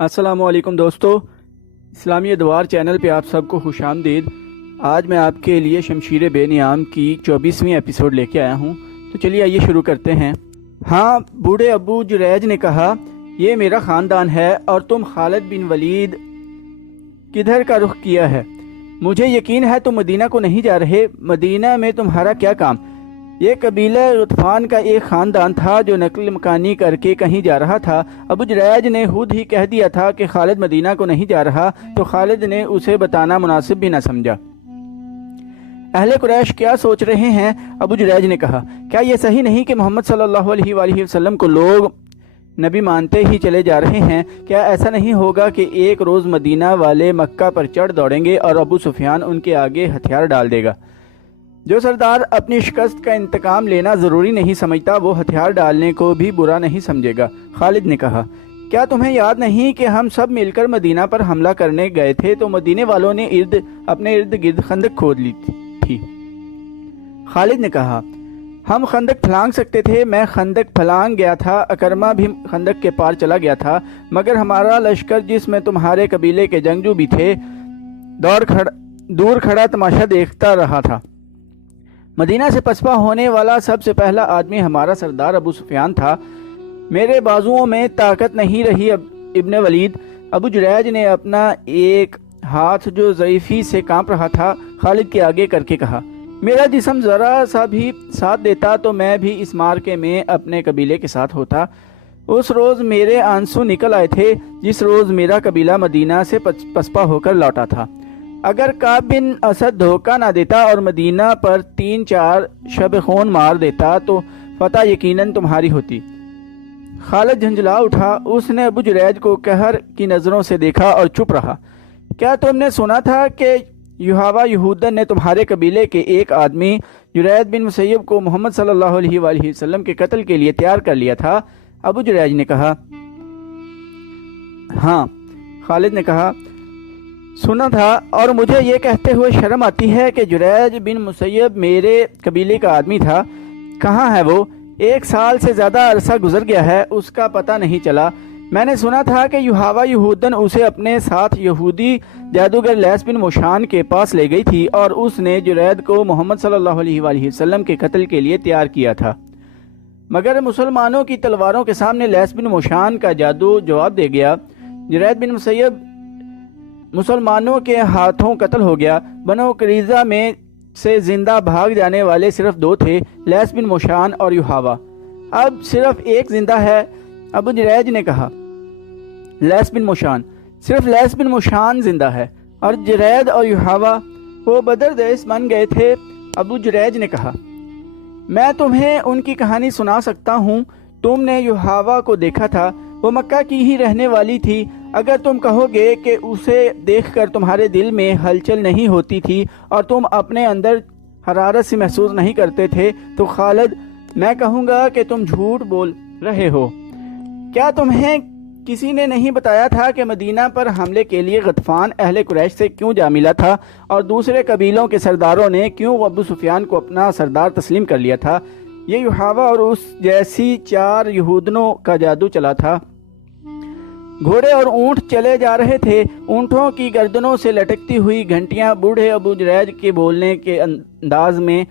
السلام علیکم دوستو، اسلامی ادوار چینل پہ آپ سب کو خوش آمدید۔ آج میں آپ کے لیے شمشیر بے نیام کی 24ویں ایپیسوڈ لے کے آیا ہوں، تو چلیے آئیے شروع کرتے ہیں۔ ہاں، بوڑھے ابو جریج نے کہا، یہ میرا خاندان ہے اور تم خالد بن ولید کدھر کا رخ کیا ہے؟ مجھے یقین ہے تم مدینہ کو نہیں جا رہے۔ مدینہ میں تمہارا کیا کام؟ یہ قبیلہ غطفان کا ایک خاندان تھا جو نقل مکانی کر کے کہیں جا رہا تھا۔ ابو جریج نے خود ہی کہہ دیا تھا کہ خالد مدینہ کو نہیں جا رہا، تو خالد نے اسے بتانا مناسب بھی نہ سمجھا۔ اہل قریش کیا سوچ رہے ہیں؟ ابو جریج نے کہا، کیا یہ صحیح نہیں کہ محمد صلی اللہ علیہ وآلہ وسلم کو لوگ نبی مانتے ہی چلے جا رہے ہیں؟ کیا ایسا نہیں ہوگا کہ ایک روز مدینہ والے مکہ پر چڑھ دوڑیں گے اور ابو سفیان ان کے آگے ہتھیار ڈال دے گا؟ جو سردار اپنی شکست کا انتقام لینا ضروری نہیں سمجھتا، وہ ہتھیار ڈالنے کو بھی برا نہیں سمجھے گا۔ خالد نے کہا، کیا تمہیں یاد نہیں کہ ہم سب مل کر مدینہ پر حملہ کرنے گئے تھے تو مدینے والوں نے اپنے ارد گرد خندق کھود لی تھی؟ خالد نے کہا، ہم خندق پھلانگ سکتے تھے، میں خندق پھلانگ گیا تھا، اکرمہ بھی خندق کے پار چلا گیا تھا، مگر ہمارا لشکر جس میں تمہارے قبیلے کے جنگجو بھی تھے دور کھڑا تماشا دیکھتا رہا تھا۔ مدینہ سے پسپا ہونے والا سب سے پہلا آدمی ہمارا سردار ابو سفیان تھا۔ میرے بازوؤں میں طاقت نہیں رہی ابن ولید۔ ابو جریج نے اپنا ایک ہاتھ جو ضعیفی سے کانپ رہا تھا خالد کے آگے کر کے کہا، میرا جسم ذرا سا بھی ساتھ دیتا تو میں بھی اس مارکے میں اپنے قبیلے کے ساتھ ہوتا۔ اس روز میرے آنسو نکل آئے تھے جس روز میرا قبیلہ مدینہ سے پسپا ہو کر لوٹا تھا۔ اگر کعب بن اسد دھوکہ نہ دیتا اور مدینہ پر 3-4 شب خون مار دیتا تو فتح یقیناً تمہاری ہوتی۔ خالد جھنجھلا اٹھا، اس نے ابو جریج کو قہر کی نظروں سے دیکھا اور چپ رہا۔ کیا تم نے سنا تھا کہ یحاوہ یہودن نے تمہارے قبیلے کے ایک آدمی جرید بن مسیب کو محمد صلی اللہ علیہ وآلہ وسلم کے قتل کے لیے تیار کر لیا تھا؟ ابو جریج نے کہا، ہاں۔ خالد نے کہا، سنا تھا، اور مجھے یہ کہتے ہوئے شرم آتی ہے کہ جریج بن مسیب میرے قبیلے کا آدمی تھا۔ کہاں ہے وہ؟ 1 سال سے زیادہ عرصہ گزر گیا ہے، اس کا پتہ نہیں چلا۔ میں نے سنا تھا کہ یحاوہ یہودن اسے اپنے ساتھ یہودی جادوگر لیس بن موشان کے پاس لے گئی تھی اور اس نے جرید کو محمد صلی اللہ علیہ وآلہ وسلم کے قتل کے لیے تیار کیا تھا، مگر مسلمانوں کی تلواروں کے سامنے لیس بن موشان کا جادو جواب دے گیا۔ جرید بن مسیب مسلمانوں کے ہاتھوں قتل ہو گیا۔ بنو قریظہ میں سے زندہ بھاگ جانے والے صرف 2 تھے، لیس بن موشان اور یحاوہ۔ اب صرف ایک زندہ ہے۔ ابو جریج نے کہا، لیس بن موشان؟ صرف لیس بن موشان زندہ ہے، اور جرید اور یحاوہ وہ بدر دیس بن گئے تھے۔ ابو جریج نے کہا، میں تمہیں ان کی کہانی سنا سکتا ہوں۔ تم نے یحاوہ کو دیکھا تھا، وہ مکہ کی ہی رہنے والی تھی۔ اگر تم کہو گے کہ اسے دیکھ کر تمہارے دل میں ہلچل نہیں ہوتی تھی اور تم اپنے اندر حرارت سے محسوس نہیں کرتے تھے تو خالد، میں کہوں گا کہ تم جھوٹ بول رہے ہو۔ کیا تمہیں کسی نے نہیں بتایا تھا کہ مدینہ پر حملے کے لیے غطفان اہل قریش سے کیوں جا ملا تھا اور دوسرے قبیلوں کے سرداروں نے کیوں ابو سفیان کو اپنا سردار تسلیم کر لیا تھا؟ یہ یحاوہ اور اس جیسی 4 یہودنوں کا جادو چلا تھا۔ گھوڑے اور اونٹ چلے جا رہے تھے، اونٹوں کی گردنوں سے لٹکتی ہوئی گھنٹیاں بوڑھے ابو جریج کے بولنے کے انداز میں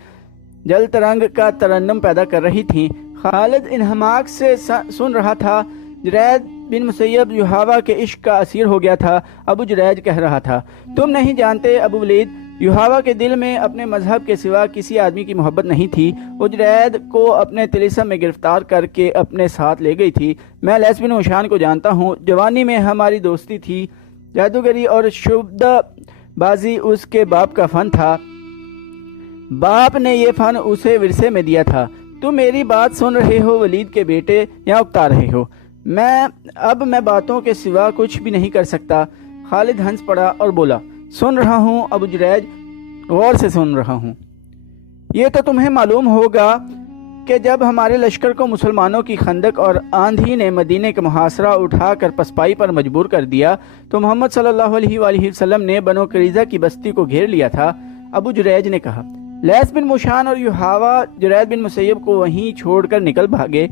جل ترنگ کا ترنم پیدا کر رہی تھیں۔ خالد انہماک سے سن رہا تھا۔ جرید بن مسیب یحاوہ کے عشق کا اسیر ہو گیا تھا۔ ابو جریج کہہ رہا تھا، تم نہیں جانتے ابو ولید، یحاوہ کے دل میں اپنے مذہب کے سوا کسی آدمی کی محبت نہیں تھی۔ وہ جرید کو اپنے طلسم میں گرفتار کر کے اپنے ساتھ لے گئی تھی۔ میں لیس بن موشان کو جانتا ہوں، جوانی میں ہماری دوستی تھی۔ جادوگری اور شبدہ بازی اس کے باپ کا فن تھا، باپ نے یہ فن اسے ورثے میں دیا تھا۔ تم میری بات سن رہے ہو ولید کے بیٹے، یا اکتا رہے ہو؟ میں باتوں کے سوا کچھ بھی نہیں کر سکتا۔ خالد ہنس پڑا اور بولا، سن رہا ہوں ابو جریج، غور سے سن رہا ہوں۔ یہ تو تمہیں معلوم ہوگا کہ جب ہمارے لشکر کو مسلمانوں کی خندق اور آندھی نے مدینے کا محاصرہ اٹھا کر پسپائی پر مجبور کر دیا تو محمد صلی اللہ علیہ وآلہ وسلم نے بنو قریظہ کی بستی کو گھیر لیا تھا۔ ابو جریج نے کہا، لیس بن موشان اور یحاوہ جرید بن مسیب کو وہیں چھوڑ کر نکل بھاگے؟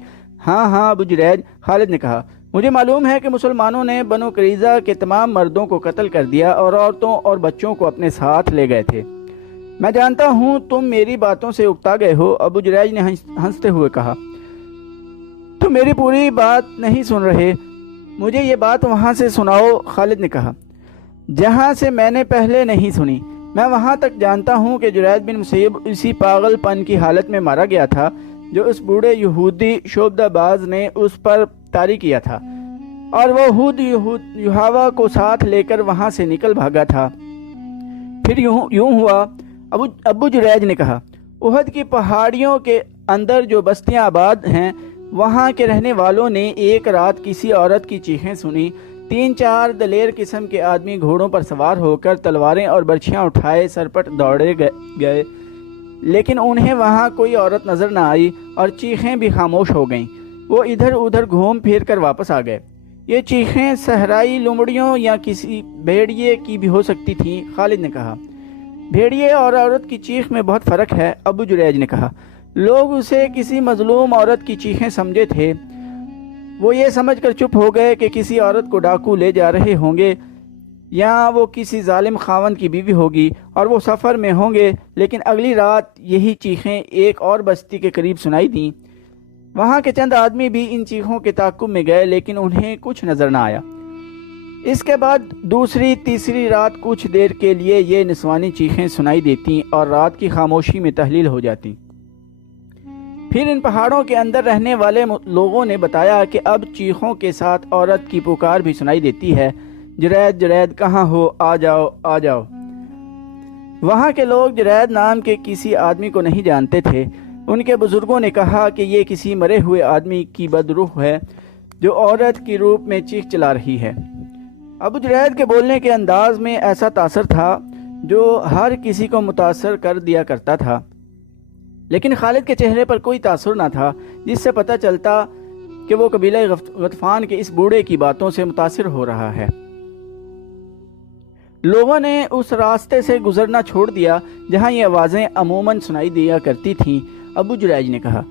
ہاں ابو جریج۔ خالد نے کہا، مجھے معلوم ہے کہ مسلمانوں نے بنو قریظہ کے تمام مردوں کو قتل کر دیا اور عورتوں اور بچوں کو اپنے ساتھ لے گئے تھے۔ میں جانتا ہوں تم میری باتوں سے اکتا گئے ہو، ابو جریج نے ہنستے ہوئے کہا۔ تم میری پوری بات نہیں سن رہے، مجھے یہ بات وہاں سے سناؤ، خالد نے کہا، جہاں سے میں نے پہلے نہیں سنی۔ میں وہاں تک جانتا ہوں کہ جرید بن مسیب اسی پاگل پن کی حالت میں مارا گیا تھا جو اس بوڑھے یہودی شعبدہ باز نے اس پر طاری کیا تھا، اور وہ خود یحاوہ کو ساتھ لے کر وہاں سے نکل بھاگا تھا۔ پھر یوں ہوا، ابو جریج نے کہا، احد کی پہاڑیوں کے اندر جو بستیاں آباد ہیں وہاں کے رہنے والوں نے ایک رات کسی عورت کی چیخیں سنی۔ 3-4 دلیر قسم کے آدمی گھوڑوں پر سوار ہو کر تلواریں اور برچھیاں اٹھائے سرپٹ دوڑے گئے، لیکن انہیں وہاں کوئی عورت نظر نہ آئی اور چیخیں بھی خاموش ہو گئیں۔ وہ ادھر ادھر گھوم پھر کر واپس آ گئے۔ یہ چیخیں صحرائی لومڑیوں یا کسی بھیڑیے کی بھی ہو سکتی تھیں، خالد نے کہا۔ بھیڑیے اور عورت کی چیخ میں بہت فرق ہے، ابو جریج نے کہا۔ لوگ اسے کسی مظلوم عورت کی چیخیں سمجھے تھے۔ وہ یہ سمجھ کر چپ ہو گئے کہ کسی عورت کو ڈاکو لے جا رہے ہوں گے یا وہ کسی ظالم خاوند کی بیوی ہوگی اور وہ سفر میں ہوں گے، لیکن اگلی رات یہی چیخیں ایک اور بستی کے قریب سنائی دیں۔ وہاں کے چند آدمی بھی ان چیخوں کے تعاقب میں گئے، لیکن انہیں کچھ نظر نہ آیا۔ اس کے بعد دوسری تیسری رات کچھ دیر کے لیے یہ نسوانی چیخیں سنائی دیتی اور رات کی خاموشی میں تحلیل ہو جاتی۔ پھر ان پہاڑوں کے اندر رہنے والے لوگوں نے بتایا کہ اب چیخوں کے ساتھ عورت کی پکار بھی سنائی دیتی ہے، جرید جرید کہاں ہو، آ جاؤ آ جاؤ۔ وہاں کے لوگ جرید نام کے کسی آدمی کو نہیں جانتے تھے۔ ان کے بزرگوں نے کہا کہ یہ کسی مرے ہوئے آدمی کی بدروح ہے جو عورت کی روپ میں چیخ چلا رہی ہے۔ ابو جرید کے بولنے کے انداز میں ایسا تاثر تھا جو ہر کسی کو متاثر کر دیا کرتا تھا، لیکن خالد کے چہرے پر کوئی تاثر نہ تھا جس سے پتہ چلتا کہ وہ قبیلہ غطفان کے اس بوڑھے کی باتوں سے متاثر ہو رہا ہے۔ لوگوں نے اس راستے سے گزرنا چھوڑ دیا جہاں یہ آوازیں عموماً سنائی دیا کرتی تھیں، ابو جریج نے کہا۔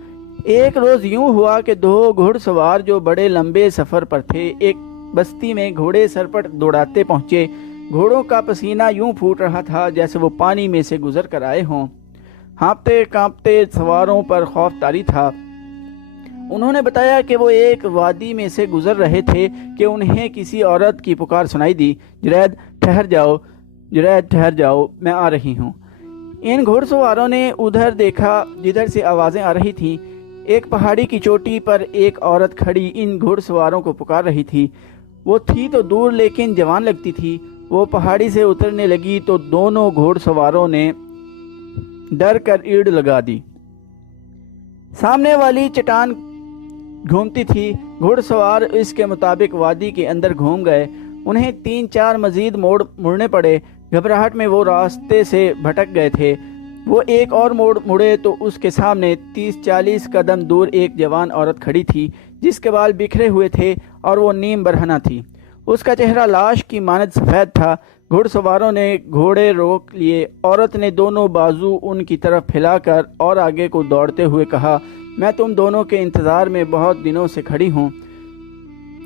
ایک روز یوں ہوا کہ 2 گھڑ سوار جو بڑے لمبے سفر پر تھے ایک بستی میں گھوڑے سرپٹ دوڑاتے پہنچے۔ گھوڑوں کا پسینہ یوں پھوٹ رہا تھا جیسے وہ پانی میں سے گزر کر آئے ہوں۔ ہانپتے کانپتے سواروں پر خوف طاری تھا۔ انہوں نے بتایا کہ وہ ایک وادی میں سے گزر رہے تھے کہ انہیں کسی عورت کی پکار سنائی دی، جرید ٹھہر جاؤ، جرید ٹھہر جاؤ، میں آ رہی ہوں۔ ان گھوڑ سواروں نے ادھر دیکھا جدھر سے آوازیں آ رہی تھیں۔ ایک پہاڑی کی چوٹی پر ایک عورت کھڑی ان گھوڑ سواروں کو پکار رہی تھی۔ وہ تھی تو دور لیکن جوان لگتی تھی۔ وہ پہاڑی سے اترنے لگی تو دونوں گھوڑ سواروں نے ڈر کر ایڑ لگا دی۔ سامنے والی چٹان گھومتی تھی۔ گھوڑ سوار اس کے مطابق وادی کے اندر گھوم گئے۔ انہیں 3-4 مزید مڑنے پڑے۔ گھبراہٹ میں وہ راستے سے بھٹک گئے تھے۔ وہ ایک اور موڑ مڑے تو اس کے سامنے 30-40 قدم دور ایک جوان عورت کھڑی تھی جس کے بال بکھرے ہوئے تھے اور وہ نیم برہنہ تھی۔ اس کا چہرہ لاش کی مانند سفید تھا۔ گھوڑ سواروں نے گھوڑے روک لیے۔ عورت نے دونوں بازو ان کی طرف پھیلا کر اور آگے کو دوڑتے ہوئے کہا، میں تم دونوں کے انتظار میں بہت دنوں سے کھڑی ہوں۔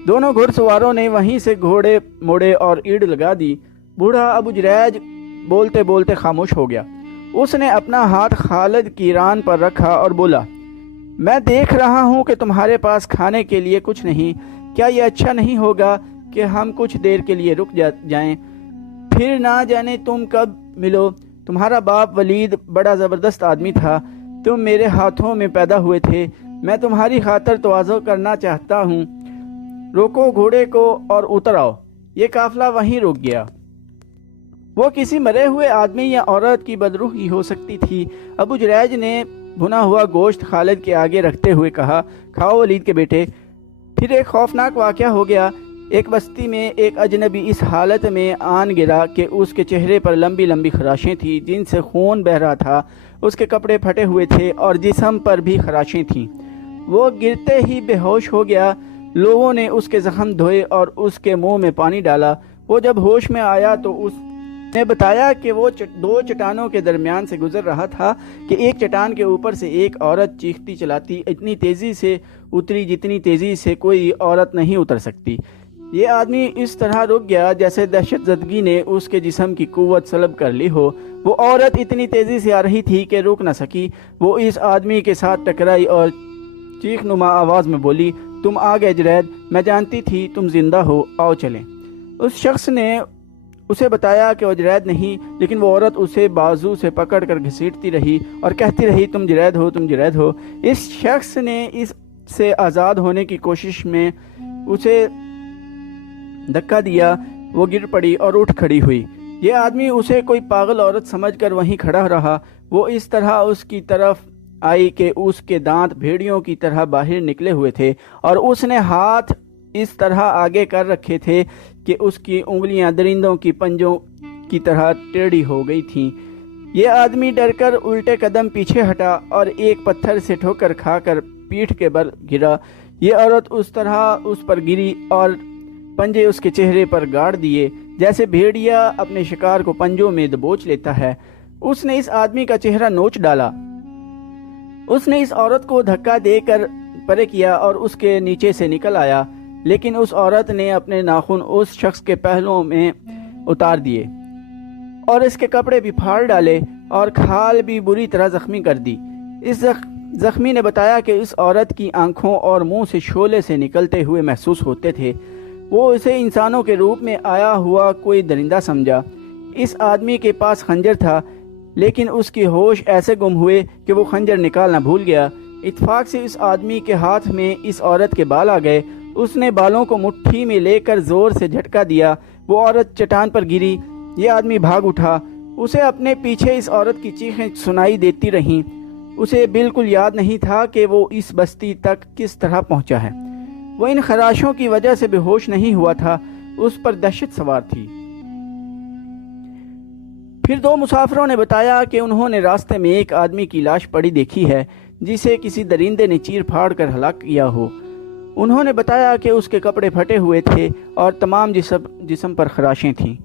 دونوں گھوڑ سواروں نے وہیں سے گھوڑے موڑے اور ایڑ لگا دی۔ بوڑھا ابو جریج بولتے بولتے خاموش ہو گیا۔ اس نے اپنا ہاتھ خالد کی ران پر رکھا اور بولا، میں دیکھ رہا ہوں کہ تمہارے پاس کھانے کے لیے کچھ نہیں۔ کیا یہ اچھا نہیں ہوگا کہ ہم کچھ دیر کے لیے رک جائیں؟ پھر نہ جانے تم کب ملو۔ تمہارا باپ ولید بڑا زبردست آدمی تھا۔ تم میرے ہاتھوں میں پیدا ہوئے تھے۔ میں تمہاری خاطر تواضع کرنا چاہتا ہوں۔ روکو گھوڑے کو اور اتر آؤ۔ یہ قافلہ وہیں رک گیا۔ وہ کسی مرے ہوئے آدمی یا عورت کی بدروح ہی ہو سکتی تھی۔ ابو جریج نے بھنا ہوا گوشت خالد کے آگے رکھتے ہوئے کہا، کھاؤ ولید کے بیٹے۔ پھر ایک خوفناک واقعہ ہو گیا۔ ایک بستی میں ایک اجنبی اس حالت میں آن گرا کہ اس کے چہرے پر لمبی لمبی خراشیں تھیں جن سے خون بہہ رہا تھا۔ اس کے کپڑے پھٹے ہوئے تھے اور جسم پر بھی خراشیں تھیں۔ وہ گرتے ہی بے ہوش ہو گیا۔ لوگوں نے اس کے زخم دھوئے اور اس کے منہ میں پانی ڈالا۔ وہ جب ہوش میں آیا تو اس نے بتایا کہ وہ دو چٹانوں کے درمیان سے گزر رہا تھا کہ ایک چٹان کے اوپر سے ایک عورت چیختی چلاتی اتنی تیزی سے اتری جتنی تیزی سے کوئی عورت نہیں اتر سکتی۔ یہ آدمی اس طرح رک گیا جیسے دہشت زدگی نے اس کے جسم کی قوت سلب کر لی ہو۔ وہ عورت اتنی تیزی سے آ رہی تھی کہ رک نہ سکی۔ وہ اس آدمی کے ساتھ ٹکرائی اور چیخ نما آواز میں بولی، تم آ گئے جرید، میں جانتی تھی تم زندہ ہو، آؤ چلیں۔ اس شخص نے اسے بتایا کہ وہ جرید نہیں، لیکن وہ عورت اسے بازو سے پکڑ کر گھسیٹتی رہی اور کہتی رہی، تم جرید ہو، تم جرید ہو۔ اس شخص نے اس سے آزاد ہونے کی کوشش میں اسے دھکا دیا، وہ گر پڑی اور اٹھ کھڑی ہوئی۔ یہ آدمی اسے کوئی پاگل عورت سمجھ کر وہیں کھڑا رہا۔ وہ اس طرح اس کی طرف آئی کہ اس کے دانت بھیڑیوں کی طرح باہر نکلے ہوئے تھے اور اس نے ہاتھ اس طرح آگے کر رکھے تھے کہ اس کی انگلیاں درندوں کی پنجوں کی طرح ٹیڑھی ہو گئی تھیں۔ یہ آدمی ڈر کر الٹے قدم پیچھے ہٹا اور ایک پتھر سے ٹھوکر کھا کر پیٹھ کے بل گرا۔ یہ عورت اس طرح اس پر گری اور پنجے اس کے چہرے پر گاڑ دیے جیسے بھیڑیا اپنے شکار کو پنجوں میں دبوچ لیتا ہے۔ اس نے اس آدمی کا چہرہ نوچ ڈالا۔ اس نے اس عورت کو دھکا دے کر پرے کیا اور اس کے نیچے سے نکل آیا، لیکن اس عورت نے اپنے ناخن اس شخص کے پہلوؤں میں اتار دیے اور اس کے کپڑے بھی پھاڑ ڈالے اور کھال بھی بری طرح زخمی کر دی۔ اس زخمی نے بتایا کہ اس عورت کی آنکھوں اور منہ سے شعلے سے نکلتے ہوئے محسوس ہوتے تھے۔ وہ اسے انسانوں کے روپ میں آیا ہوا کوئی درندہ سمجھا۔ اس آدمی کے پاس خنجر تھا، لیکن اس کی ہوش ایسے گم ہوئے کہ وہ خنجر نکالنا بھول گیا۔ اتفاق سے اس آدمی کے ہاتھ میں اس عورت کے بال آ گئے۔ اس نے بالوں کو مٹھی میں لے کر زور سے جھٹکا دیا۔ وہ عورت چٹان پر گری۔ یہ آدمی بھاگ اٹھا۔ اسے اپنے پیچھے اس عورت کی چیخیں سنائی دیتی رہیں۔ اسے بالکل یاد نہیں تھا کہ وہ اس بستی تک کس طرح پہنچا ہے۔ وہ ان خراشوں کی وجہ سے بے ہوش نہیں ہوا تھا۔ اس پر دہشت سوار تھی۔ پھر دو مسافروں نے بتایا کہ انہوں نے راستے میں ایک آدمی کی لاش پڑی دیکھی ہے جسے کسی درندے نے چیر پھاڑ کر ہلاک کیا ہو۔ انہوں نے بتایا کہ اس کے کپڑے پھٹے ہوئے تھے اور تمام جسم پر خراشیں تھیں۔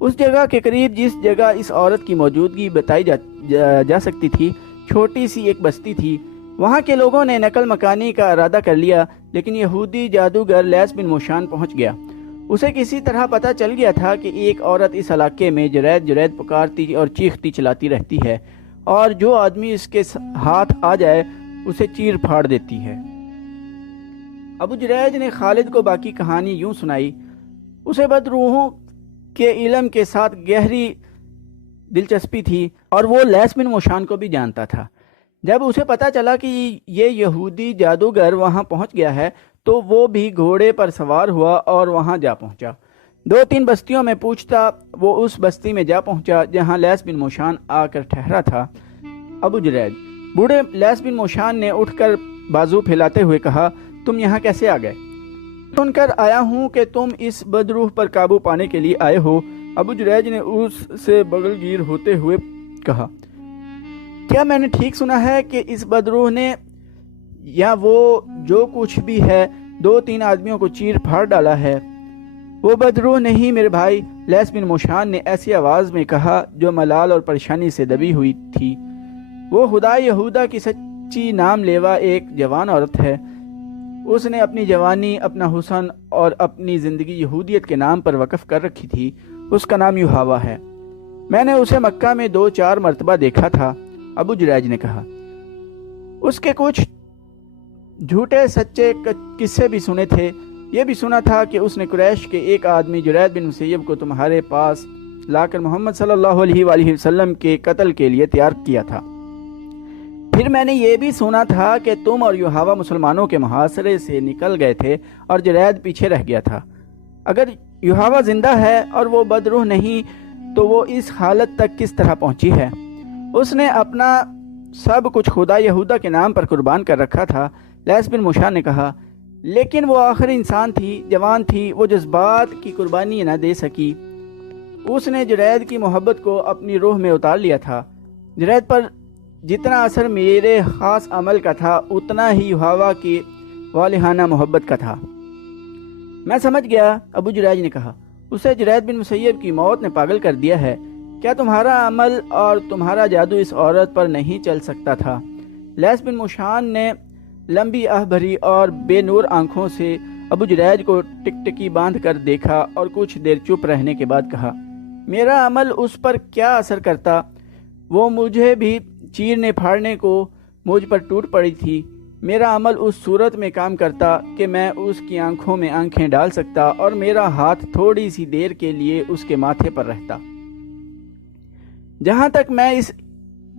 اس جگہ کے قریب جس جگہ اس عورت کی موجودگی بتائی جا سکتی تھی، چھوٹی سی ایک بستی تھی۔ وہاں کے لوگوں نے نقل مکانی کا ارادہ کر لیا، لیکن یہودی جادوگر لیس بن موشان پہنچ گیا۔ اسے کسی طرح پتہ چل گیا تھا کہ ایک عورت اس علاقے میں جرید جرید پکارتی اور چیختی چلاتی رہتی ہے اور جو آدمی اس کے ہاتھ آ جائے اسے چیر پھاڑ دیتی ہے۔ ابو جریج نے خالد کو باقی کہانی یوں سنائی۔ اسے بدروحوں کے علم کے ساتھ گہری دلچسپی تھی اور وہ لیس بن موشان کو بھی جانتا تھا۔ جب اسے پتا چلا کہ یہ یہودی جادوگر وہاں پہنچ گیا ہے تو وہ بھی گھوڑے پر سوار ہوا اور وہاں جا پہنچا۔ 2-3 بستیوں میں پوچھتا وہ اس بستی میں جا پہنچا جہاں لیس بن موشان آ کر ٹھہرا تھا۔ ابو جریج بوڑھے لیس بن موشان نے اٹھ کر بازو پھیلاتے ہوئے کہا، تم یہاں کیسے آ گئے؟ سن کر آیا ہوں کہ تم اس بدروح پر قابو پانے کے لیے آئے ہو۔ ابو جریج نے اس سے بغل گیر ہوتے ہوئے کہا، کیا میں نے ٹھیک سنا ہے کہ اس بدروح نے یا وہ جو کچھ بھی ہے 2-3 آدمیوں کو چیر پھاڑ ڈالا ہے؟ وہ بدروح نہیں میرے بھائی، لیس بن موشان نے ایسی آواز میں کہا جو ملال اور پریشانی سے دبی ہوئی تھی۔ وہ خدا یہودا کی سچی نام لیوا ایک جوان عورت ہے۔ اس نے اپنی جوانی، اپنا حسن اور اپنی زندگی یہودیت کے نام پر وقف کر رکھی تھی۔ اس کا نام یوحوا ہے۔ میں نے اسے مکہ میں 2-4 مرتبہ دیکھا تھا، ابو جریج نے کہا۔ اس کے کچھ جھوٹے سچے قصے بھی سنے تھے۔ یہ بھی سنا تھا کہ اس نے قریش کے ایک آدمی جرید بن مسیب کو تمہارے پاس لا کر محمد صلی اللہ علیہ وآلہ وسلم کے قتل کے لیے تیار کیا تھا۔ پھر میں نے یہ بھی سنا تھا کہ تم اور یوحوا مسلمانوں کے محاصرے سے نکل گئے تھے اور جرید پیچھے رہ گیا تھا۔ اگر یوحوا زندہ ہے اور وہ بدروح نہیں تو وہ اس حالت تک کس طرح پہنچی ہے؟ اس نے اپنا سب کچھ خدا یہودا کے نام پر قربان کر رکھا تھا، لیس بن موشان نے کہا۔ لیکن وہ آخر انسان تھی، جوان تھی، وہ جذبات کی قربانی نہ دے سکی۔ اس نے جرید کی محبت کو اپنی روح میں اتار لیا تھا۔ جرید پر جتنا اثر میرے خاص عمل کا تھا اتنا ہی یوحوا کی والہانہ محبت کا تھا۔ میں سمجھ گیا، ابو جریج نے کہا۔ اسے جرید بن مسیب کی موت نے پاگل کر دیا ہے۔ کیا تمہارا عمل اور تمہارا جادو اس عورت پر نہیں چل سکتا تھا؟ لیث بن موشان نے لمبی آہ بھری اور بے نور آنکھوں سے ابو جریج کو ٹکٹکی باندھ کر دیکھا اور کچھ دیر چپ رہنے کے بعد کہا، میرا عمل اس پر کیا اثر کرتا؟ وہ مجھے بھی چیرنے پھاڑنے کو مجھ پر ٹوٹ پڑی تھی۔ میرا عمل اس صورت میں کام کرتا کہ میں اس کی آنکھوں میں آنکھیں ڈال سکتا اور میرا ہاتھ تھوڑی سی دیر کے لیے اس کے ماتھے پر رہتا۔ جہاں تک میں اس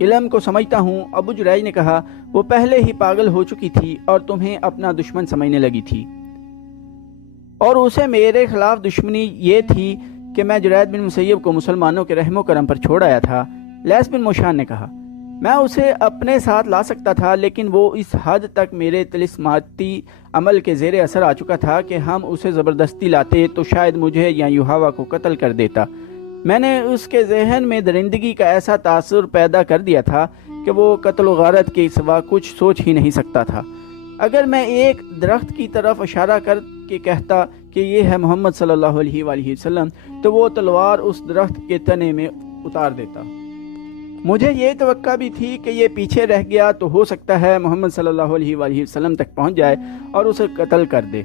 علم کو سمجھتا ہوں، ابو جریج نے کہا، وہ پہلے ہی پاگل ہو چکی تھی اور تمہیں اپنا دشمن سمجھنے لگی تھی، اور اسے میرے خلاف دشمنی یہ تھی کہ میں جرید بن مسیب کو مسلمانوں کے رحم و کرم پر چھوڑ آیا تھا۔ لیث بن موشان نے کہا، میں اسے اپنے ساتھ لا سکتا تھا، لیکن وہ اس حد تک میرے طلسماتی عمل کے زیر اثر آ چکا تھا کہ ہم اسے زبردستی لاتے تو شاید مجھے یا یوحوا کو قتل کر دیتا۔ میں نے اس کے ذہن میں درندگی کا ایسا تاثر پیدا کر دیا تھا کہ وہ قتل و غارت کے سوا کچھ سوچ ہی نہیں سکتا تھا۔ اگر میں ایک درخت کی طرف اشارہ کر کے کہتا کہ یہ ہے محمد صلی اللہ علیہ وآلہ وسلم، تو وہ تلوار اس درخت کے تنے میں اتار دیتا۔ مجھے یہ توقع بھی تھی کہ یہ پیچھے رہ گیا تو ہو سکتا ہے محمد صلی اللہ علیہ وآلہ وسلم تک پہنچ جائے اور اسے قتل کر دے،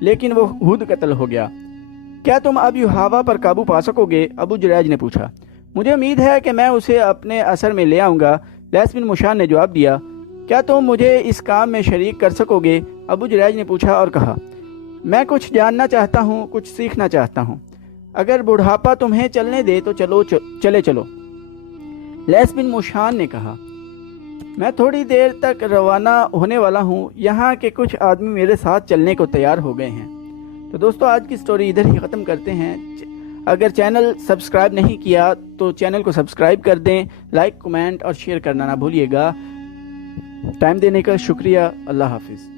لیکن وہ خود قتل ہو گیا۔ کیا تم اب یوحوا پر قابو پا سکو گے؟ ابو جریج نے پوچھا۔ مجھے امید ہے کہ میں اسے اپنے اثر میں لے آؤں گا، لیث بن موشان نے جواب دیا۔ کیا تم مجھے اس کام میں شریک کر سکو گے؟ ابو جریج نے پوچھا اور کہا، میں کچھ جاننا چاہتا ہوں، کچھ سیکھنا چاہتا ہوں۔ اگر بڑھاپا تمہیں چلنے دے تو چلو۔ لیث بن موشان نے کہا، میں تھوڑی دیر تک روانہ ہونے والا ہوں، یہاں کے کچھ آدمی میرے ساتھ چلنے کو تیار ہو گئے ہیں۔ تو دوستو، آج کی سٹوری ادھر ہی ختم کرتے ہیں۔ اگر چینل سبسکرائب نہیں کیا تو چینل کو سبسکرائب کر دیں، لائک، کمنٹ اور شیئر کرنا نہ بھولیے گا۔ ٹائم دینے کا شکریہ۔ اللہ حافظ۔